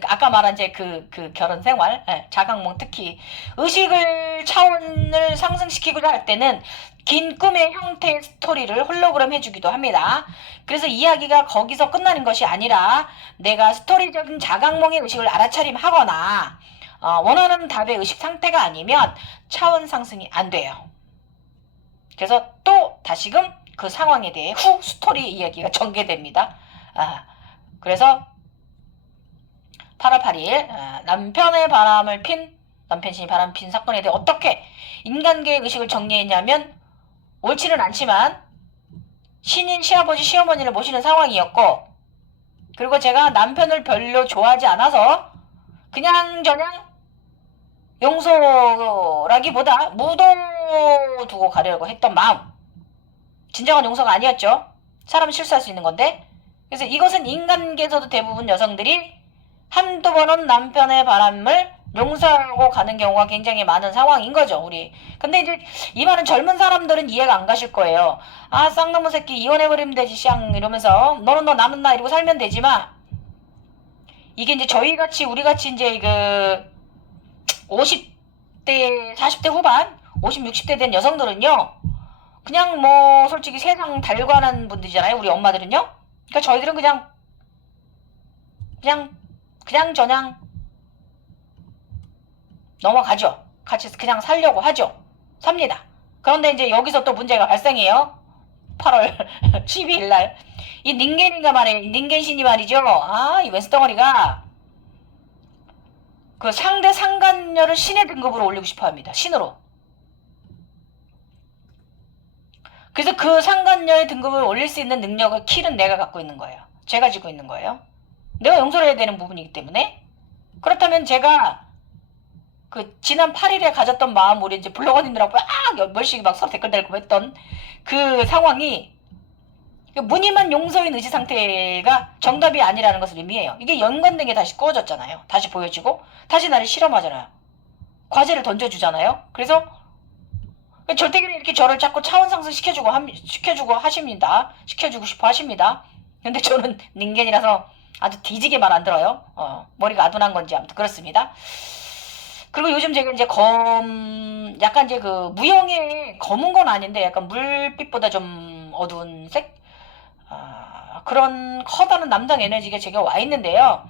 아까 말한 이제 그 결혼 생활, 자각몽 특히 의식을 차원을 상승시키고자 할 때는 긴 꿈의 형태의 스토리를 홀로그램 해주기도 합니다. 그래서 이야기가 거기서 끝나는 것이 아니라 내가 스토리적인 자각몽의 의식을 알아차림하거나 원하는 답의 의식 상태가 아니면 차원 상승이 안 돼요. 그래서 또 다시금 그 상황에 대해 후 스토리 이야기가 전개됩니다. 그래서 8월 8일 남편의 바람을 핀 남편 신이 바람 핀 사건에 대해 어떻게 인간계의 의식을 정리했냐면 옳지는 않지만 신인 시아버지 시어머니를 모시는 상황이었고 그리고 제가 남편을 별로 좋아하지 않아서 그냥저냥 용서라기보다 묻어두고 가려고 했던 마음 진정한 용서가 아니었죠. 사람은 실수할 수 있는 건데 그래서 이것은 인간계에서도 대부분 여성들이 한두 번은 남편의 바람을 용서하고 가는 경우가 굉장히 많은 상황인 거죠, 우리. 근데 이제 이 말은 젊은 사람들은 이해가 안 가실 거예요. 아, 쌍놈의 새끼 이혼해버리면 되지, 쌍 이러면서 너는 너 나는 나 이러고 살면 되지만 이게 이제 저희같이 우리같이 이제 50대 40대 후반 50, 60대 된 여성들은요 그냥 뭐 솔직히 세상 달관한 분들이잖아요, 우리 엄마들은요. 그러니까 저희들은 그냥 넘어가죠. 같이 그냥 살려고 하죠. 삽니다. 그런데 이제 여기서 또 문제가 발생해요. 8월 12일 날. 이 닌겐인가 말이에요. 닌겐신이 말이죠. 이 왼수덩어리가 그 상대 상간녀를 신의 등급으로 올리고 싶어 합니다. 신으로. 그래서 그 상간녀의 등급을 올릴 수 있는 능력을 킬은 내가 갖고 있는 거예요. 제가 지고 있는 거예요. 내가 용서를 해야 되는 부분이기 때문에. 그렇다면 제가 지난 8일에 가졌던 마음, 우리 이제 블로거님들하고 열심히 막 서로 댓글 달고 했던 그 상황이 무늬만 용서인 의지 상태가 정답이 아니라는 것을 의미해요. 이게 연관된 게 다시 꾸어졌잖아요. 다시 보여지고 다시 나를 실험하잖아요. 과제를 던져주잖아요. 그래서 절대기는 이렇게 저를 자꾸 차원 상승 시켜주고 하십니다. 시켜주고 싶어 하십니다. 근데 저는 닌겐이라서 아주 뒤지게 말 안 들어요. 머리가 아둔한 건지 아무튼 그렇습니다. 그리고 요즘 제가 이제 약간 이제 무형의 검은 건 아닌데 약간 물빛보다 좀 어두운 색? 그런 커다란 남성 에너지가 제가 와 있는데요.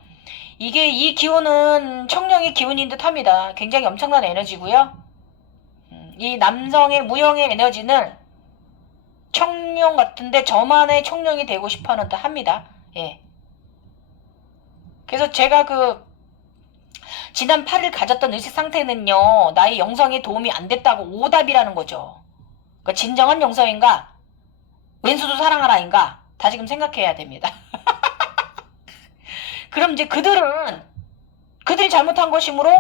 이 기운은 청룡의 기운인 듯 합니다. 굉장히 엄청난 에너지고요. 이 남성의 무형의 에너지는 청룡 같은데 저만의 청룡이 되고 싶어 하는 듯 합니다. 예. 그래서 제가 지난 8일 가졌던 의식 상태는요, 나의 영성에 도움이 안 됐다고 오답이라는 거죠. 그러니까 진정한 영성인가, 왼수도 사랑하라인가, 다시금 생각해야 됩니다. 그럼 이제 그들이 잘못한 것이므로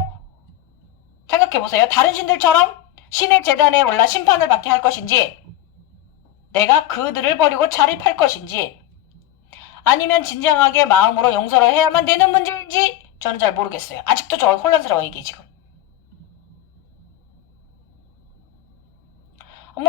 생각해보세요. 다른 신들처럼 신의 재단에 올라 심판을 받게 할 것인지, 내가 그들을 버리고 자립할 것인지, 아니면 진정하게 마음으로 용서를 해야만 되는 문제인지 저는 잘 모르겠어요. 아직도 저 혼란스러워요, 이게 지금.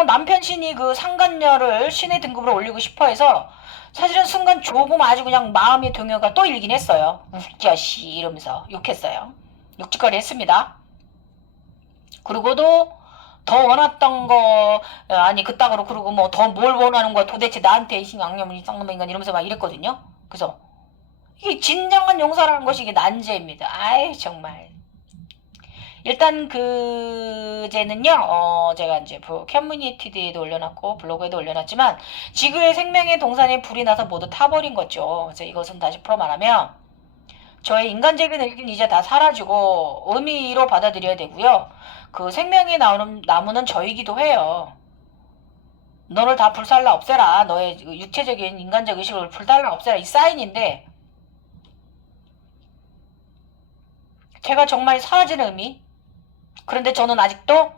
남편 신이 상간녀를 신의 등급으로 올리고 싶어 해서 사실은 순간 조금 아주 그냥 마음의 동요가 또 일긴 했어요. 웃겨 씨 이러면서 욕했어요. 욕짓거리 했습니다. 그리고도 더 원했던 거 그따구로 그러고 뭐 더 뭘 원하는 거야 도대체 나한테 이 쌍놈의 인간 이러면서 막 이랬거든요. 그래서 이게 진정한 용서라는 것이 이게 난제입니다. 아이 정말. 일단 그제는요 제가 이제 커뮤니티에도 올려놨고 블로그에도 올려놨지만 지구의 생명의 동산에 불이 나서 모두 타버린 거죠. 그래서 이것은 다시 풀어 말하면 저의 인간적인 의식은 이제 다 사라지고 의미로 받아들여야 되고요. 생명이 나무는 저이기도 해요. 너를 다 불살라 없애라. 너의 육체적인 인간적 의식을 불살라 없애라. 이 사인인데 제가 정말 사라지는 의미. 그런데 저는 아직도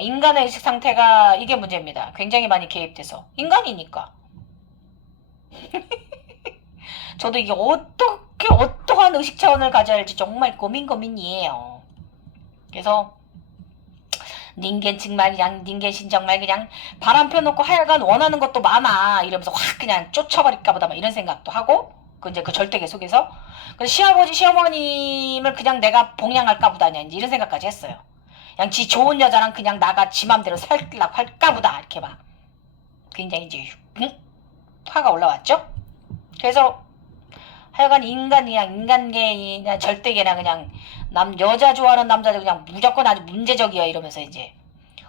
인간의 의식 상태가 이게 문제입니다. 굉장히 많이 개입돼서. 인간이니까. 저도 이게 어떠한 의식 차원을 가져야 할지 정말 고민이에요. 그래서 닌겐 정말 그냥 닌겐신 정말 그냥 바람 펴놓고 하여간 원하는 것도 많아 이러면서 확 그냥 쫓아버릴까 보다 막 이런 생각도 하고 그 이제 그 절대계 속에서 그 시아버지 시어머님을 그냥 내가 봉양할까 보다 이제 이런 생각까지 했어요. 그냥 지 좋은 여자랑 그냥 나가 지 맘대로 살려고 할까 보다 이렇게 막 굉장히 이제 화가 올라왔죠. 그래서 하여간 인간계나 절대계나 그냥 여자 좋아하는 남자들 그냥 무조건 아주 문제적이야 이러면서 이제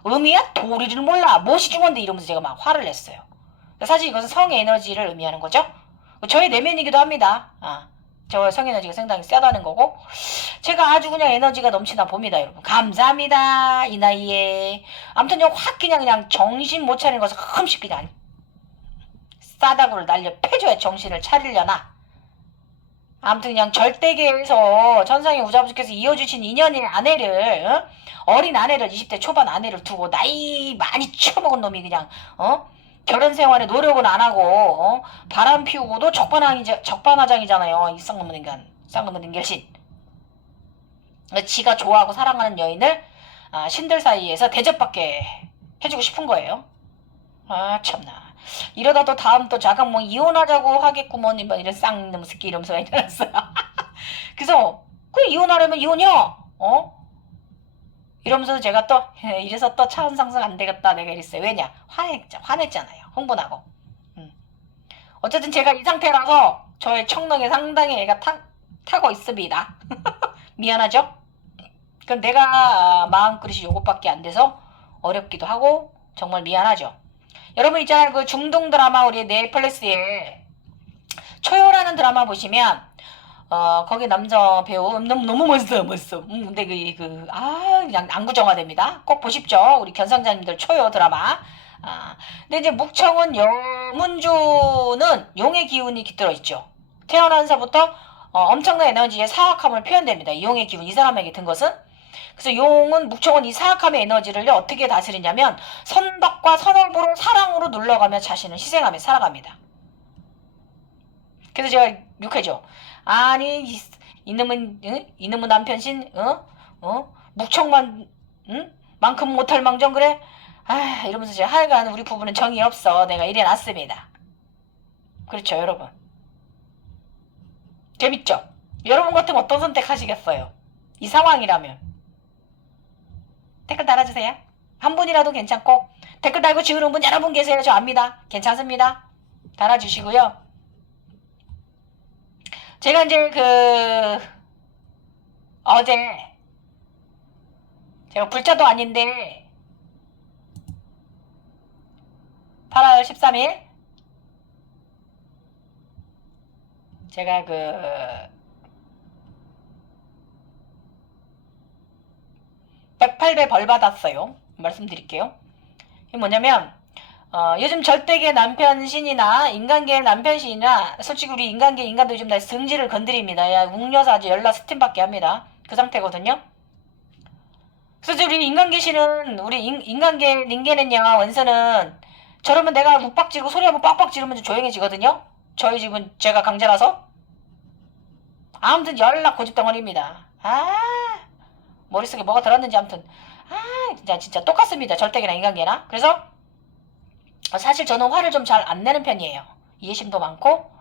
의미야? 도리를 몰라 무엇이 중요한데 이러면서 제가 막 화를 냈어요. 사실 이것은 성의 에너지를 의미하는 거죠. 저의 내면이기도 합니다. 저 성에너지가 상당히 세다는 거고 제가 아주 그냥 에너지가 넘치나 봅니다 여러분. 감사합니다 이 나이에. 아무튼 확 그냥 정신 못 차리는 것을 흠씩 그냥 싸다구를 날려 패줘야 정신을 차리려나. 아무튼 그냥 절대계에서 천상의 우자부주께서 이어주신 인연의 아내를 어린 아내를 20대 초반 아내를 두고 나이 많이 처먹은 놈이 그냥 결혼 생활에 노력은 안 하고 바람 피우고도 적반하장이잖아요. 이 쌍놈의 인간, 쌍놈의 인결신. 지가 좋아하고 사랑하는 여인을 신들 사이에서 대접받게 해주고 싶은 거예요. 참나. 이러다 또 다음 또 자각 뭐 이혼하자고 하겠구먼 이런 쌍놈 새끼 이러면서 일어났어요. 그래서 그 이혼하려면 이혼이요. 이러면서 제가 또 이래서 또 차원 상승 안 되겠다 내가 이랬어요. 왜냐? 화냈잖아요. 흥분하고. 어쨌든 제가 이 상태라서 저의 청력에 상당히 애가 타고 있습니다. 미안하죠? 그럼 내가 마음그릇이 요것밖에 안 돼서 어렵기도 하고 정말 미안하죠. 여러분 있잖아요. 그 중동 드라마 우리 넷플릭스에 초요라는 드라마 보시면 거기 남자 배우 너무 멋있어. 근데 그냥 안구정화됩니다. 꼭 보십시오. 우리 견성자님들 초요 드라마. 근데 이제 묵청은 여문주는 용의 기운이 깃들어 있죠. 태어나서부터 엄청난 에너지의 사악함을 표현됩니다. 이 용의 기운 이 사람에게 든 것은. 그래서 묵청은 이 사악함의 에너지를 어떻게 다스리냐면 선박과 선업으로 사랑으로 눌러가며 자신을 희생하며 살아갑니다. 그래서 제가 욕해줘. 아니 이놈은 남편신 묵청만 만큼 못할 망정 그래? 이러면서 제가 하여간 우리 부부는 정이 없어 내가 이래놨습니다. 그렇죠 여러분. 재밌죠? 여러분 같으면 어떤 선택하시겠어요? 이 상황이라면 댓글 달아주세요. 한 분이라도 괜찮고 댓글 달고 지우는 분 여러분 계세요. 저 압니다. 괜찮습니다. 달아주시고요. 제가 이제 어제 제가 불자도 아닌데 8월 13일 제가 108배 벌 받았어요. 말씀드릴게요. 이게 뭐냐면 요즘 절대계 남편신이나 인간계 남편신이나 솔직히 우리 인간도 요즘 다 성질을 건드립니다. 야 웅녀서 아주 열나 스팀받게 합니다. 그 상태거든요. 그래서 우리 인간계신은 우리 인간계 닌게는요 원서는 저러면 내가 욱박 지르고 소리 한번 빡빡 지르면 좀 조용해지거든요. 저희 집은 제가 강제라서 아무튼 열나 고집덩어리입니다. 머릿속에 뭐가 들었는지 아무튼 진짜 똑같습니다. 절대계나 인간계나. 그래서 사실 저는 화를 좀 잘 안 내는 편이에요. 이해심도 많고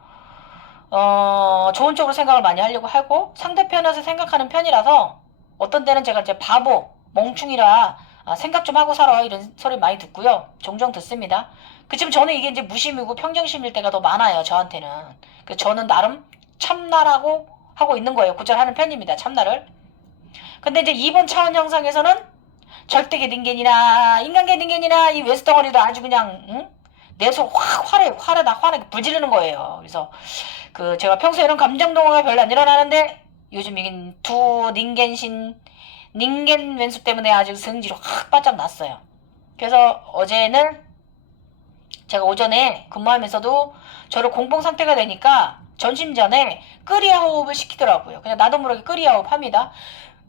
좋은 쪽으로 생각을 많이 하려고 하고 상대편에서 생각하는 편이라서 어떤 때는 제가 이제 바보 멍충이라 생각 좀 하고 살아 이런 소리 많이 듣고요. 종종 듣습니다. 그치만 저는 이게 이제 무심이고 평정심일 때가 더 많아요. 저한테는. 저는 나름 참나라고 하고 있는 거예요. 고절하는 편입니다. 참나를. 근데 이제 이번 차원 영상에서는 절대계 닌겐이나 인간계 닌겐이나 이 웨스덩어리도 아주 그냥 내 속 확 화를 불지르는 거예요. 그래서 제가 평소에는 감정 동화가 별로 안 일어나는데 요즘 이긴 두 닌겐 왼수 때문에 아주 성질이 확 바짝 났어요. 그래서 어제는 제가 오전에 근무하면서도 저를 공포 상태가 되니까 전심 전에 끄리아 호흡을 시키더라고요. 그냥 나도 모르게 끄리아 호흡 합니다.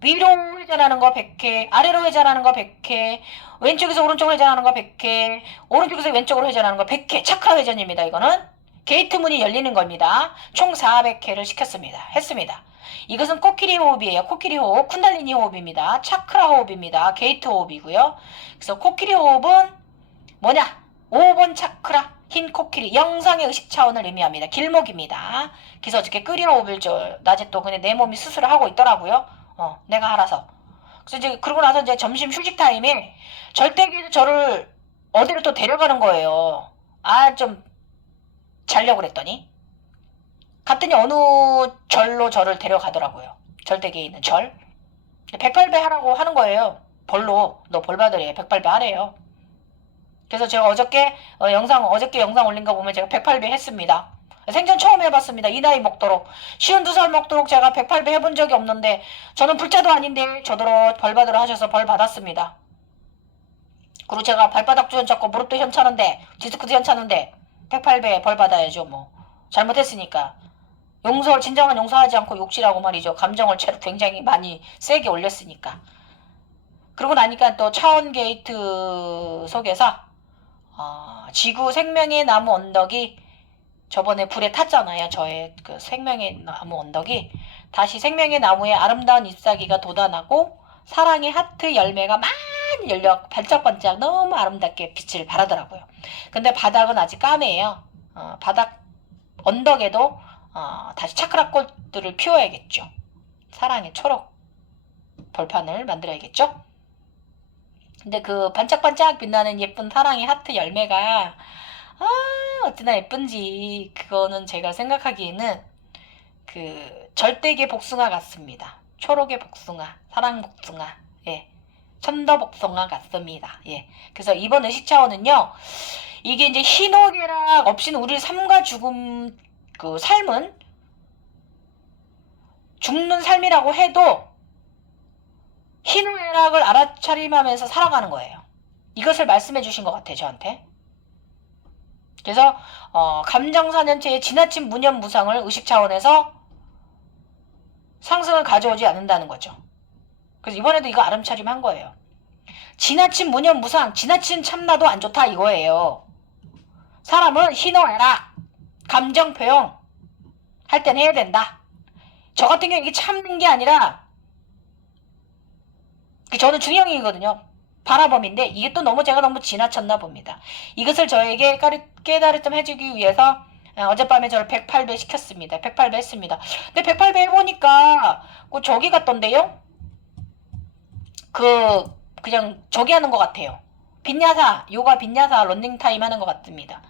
위로 회전하는 거 100회, 아래로 회전하는 거 100회, 왼쪽에서 오른쪽으로 회전하는 거 100회, 오른쪽에서 왼쪽으로 회전하는 거 100회. 차크라 회전입니다. 이거는 게이트 문이 열리는 겁니다. 총 400회를 했습니다. 이것은 코끼리 호흡이에요. 코끼리 호흡, 쿤달리니 호흡입니다. 차크라 호흡입니다. 게이트 호흡이고요. 그래서 코끼리 호흡은 뭐냐? 5번 차크라, 흰 코끼리, 영상의 의식 차원을 의미합니다. 길목입니다. 그래서 어저께 끓여 호흡을 낮에 또 근데 내 몸이 스스로 하고 있더라고요. 내가 알아서. 그래서 이제 그러고 나서 이제 점심 휴식 타임에 절대기에서 저를 어디로 또 데려가는 거예요. 좀 자려고 그랬더니 어느 절로 저를 데려가더라고요. 절대기에 있는 절. 108배 하라고 하는 거예요. 벌로. 너 벌 받으래. 108배 하래요. 그래서 제가 어저께 영상 올린 거 보면 제가 108배 했습니다. 생전 처음 해봤습니다. 이 나이 먹도록. 52살 먹도록 제가 108배 해본 적이 없는데 저는 불자도 아닌데 저더러 벌 받으러 하셔서 벌 받았습니다. 그리고 제가 발바닥도 현찮고 무릎도 현찮은데 디스크도 현찮은데 108배 벌 받아야죠. 뭐 잘못했으니까. 진정한 용서하지 않고 욕실하고 말이죠. 감정을 굉장히 많이 세게 올렸으니까. 그러고 나니까 또 차원 게이트 속에서 지구 생명의 나무 언덕이 저번에 불에 탔잖아요. 저의 그 생명의 나무 언덕이 다시 생명의 나무의 아름다운 잎사귀가 돋아나고 사랑의 하트 열매가 많이 열려 반짝반짝 너무 아름답게 빛을 발하더라고요. 근데 바닥은 아직 까매요. 바닥 언덕에도 다시 차크라 꽃들을 피워야겠죠. 사랑의 초록 벌판을 만들어야겠죠. 근데 그 반짝반짝 빛나는 예쁜 사랑의 하트 열매가 어찌나 예쁜지 그거는 제가 생각하기에는 그 절대계 복숭아 같습니다. 초록의 복숭아, 사랑 복숭아, 예, 천더 복숭아 같습니다. 예, 그래서 이번 의식 차원은요, 이게 이제 희노애락 없이는 우리 삶과 죽음 그 삶은 죽는 삶이라고 해도 희노애락을 알아차림하면서 살아가는 거예요. 이것을 말씀해 주신 것 같아요, 저한테. 그래서 감정사년체의 지나친 무념무상을 의식 차원에서 상승을 가져오지 않는다는 거죠. 그래서 이번에도 이거 알아차림한 거예요. 지나친 무념무상, 지나친 참나도 안 좋다 이거예요. 사람은 희노애락, 감정표현 할 땐 해야 된다. 저 같은 경우 이게 참는 게 아니라 저는 중형이거든요. 바라범인데 이게 또 제가 너무 지나쳤나 봅니다. 이것을 저에게 깨달음 해주기 위해서 어젯밤에 저를 108배 시켰습니다. 108배 했습니다. 근데 108배 해보니까 저기 같던데요? 그냥 저기 하는 것 같아요. 빈야사, 요가 빈야사 런닝타임 하는 것 같습니다.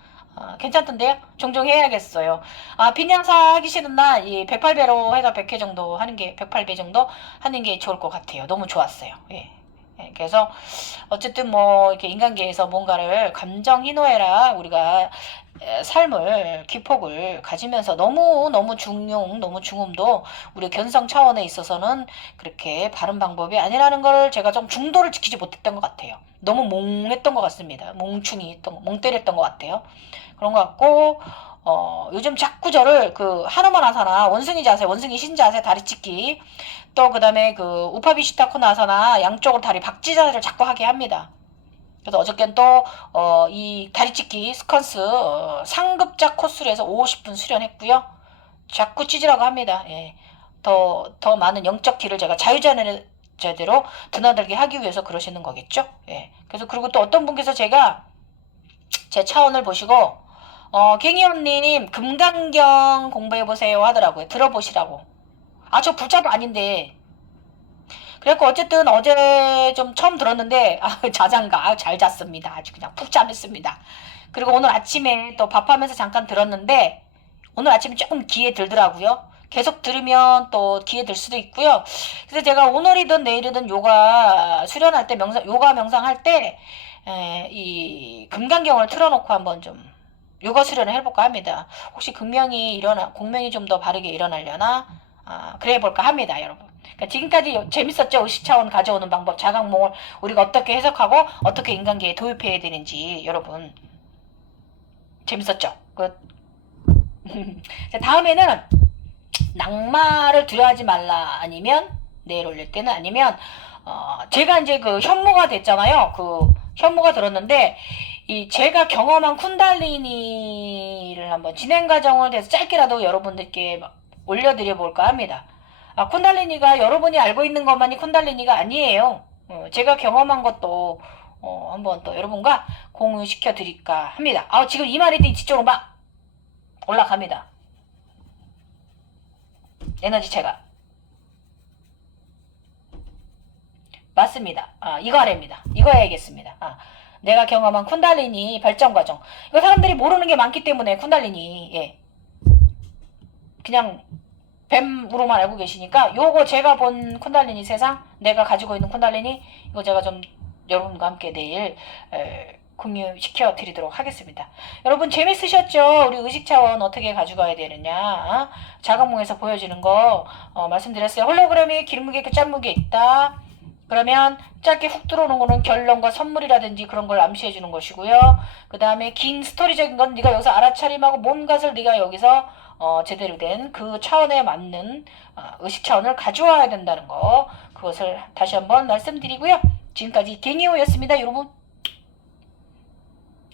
괜찮던데요? 종종 해야겠어요. 빈야사 하기 싫은 날 이 108배로 해서 100회 정도 하는 게 108배 정도 하는 게 좋을 것 같아요. 너무 좋았어요. 예. 그래서 어쨌든 뭐 이렇게 인간계에서 뭔가를 감정 희노애락 우리가 삶을 기폭을 가지면서 너무 중음도 우리 견성 차원에 있어서는 그렇게 바른 방법이 아니라는 걸 제가 좀 중도를 지키지 못했던 것 같아요. 너무 몽했던 것 같습니다. 몽 때렸던 것 같아요. 그런 것 같고 요즘 자꾸 저를 하누마나사나 원숭이 자세, 원숭이 신자세 다리 찢기 또 그 다음에 우파비시타코나사나 양쪽으로 다리 박쥐 자세를 자꾸 하게 합니다. 그래서 어저께는 또 이 다리 찢기 스컨스 상급자 코스로 해서 50분 수련했고요. 자꾸 찢으라고 합니다. 예. 더 많은 영적 길을 제가 자유자재대로 드나들게 하기 위해서 그러시는 거겠죠. 예. 그래서 그리고 또 어떤 분께서 제 차원을 보시고 갱이언님 금강경 공부해보세요 하더라고요. 들어보시라고. 저 불자도 아닌데. 그래갖고 어쨌든 어제 좀 처음 들었는데 자장가 잘 잤습니다. 아주 그냥 푹 잠했습니다. 그리고 오늘 아침에 또 밥하면서 잠깐 들었는데 오늘 아침에 조금 귀에 들더라고요. 계속 들으면 또 귀에 들 수도 있고요. 그래서 제가 오늘이든 내일이든 요가 수련할 때 요가 명상할 때 이 금강경을 틀어놓고 한번 좀 요가 수련을 해볼까 합니다. 혹시 공명이 좀 더 바르게 일어나려나? 그래 볼까 합니다, 여러분. 그러니까 지금까지 재밌었죠? 의식차원 가져오는 방법, 자각몽을 우리가 어떻게 해석하고 어떻게 인간계에 도입해야 되는지 여러분 재밌었죠? 다음에는 낙마를 두려워하지 말라 아니면 내일 올릴 때는 아니면 제가 이제 현무가 됐잖아요. 현무가 들었는데 이 제가 경험한 쿤달리니를 한번 진행 과정을 대해서 짧게라도 여러분들께 올려드려 볼까 합니다. 쿤달리니가 여러분이 알고 있는 것만이 쿤달리니가 아니에요. 제가 경험한 것도 한번 또 여러분과 공유시켜 드릴까 합니다. 지금 이 말이 뒤쪽으로 막 올라갑니다. 에너지체가. 맞습니다. 이거 아래입니다. 이거 해야겠습니다. 내가 경험한 쿤달리니 발전 과정. 이거 사람들이 모르는 게 많기 때문에 쿤달리니, 예. 그냥 뱀으로만 알고 계시니까 요거 제가 본 쿤달리니 세상, 내가 가지고 있는 쿤달리니, 이거 제가 좀 여러분과 함께 내일 공유시켜 드리도록 하겠습니다. 여러분 재밌으셨죠? 우리 의식차원 어떻게 가져가야 되느냐, 자각몽에서 보여지는 거 말씀드렸어요. 홀로그램이 길무게 있고 짠무게 있다. 그러면 짧게 훅 들어오는 거는 결론과 선물이라든지 그런 걸 암시해 주는 것이고요. 그 다음에 긴 스토리적인 건 네가 여기서 알아차림하고 몸갓을 네가 여기서 제대로 된 그 차원에 맞는 의식 차원을 가져와야 된다는 거, 그것을 다시 한번 말씀드리고요. 지금까지 갱이호였습니다. 여러분,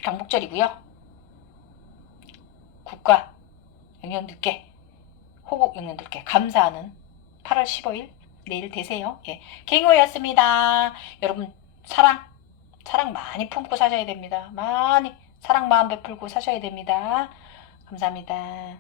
강복절이고요. 국가 영년들께, 호국 영년들께 감사하는 8월 15일 내일 되세요. 예, 갱이호였습니다. 여러분, 사랑 많이 품고 사셔야 됩니다. 많이 사랑 마음 베풀고 사셔야 됩니다. 감사합니다.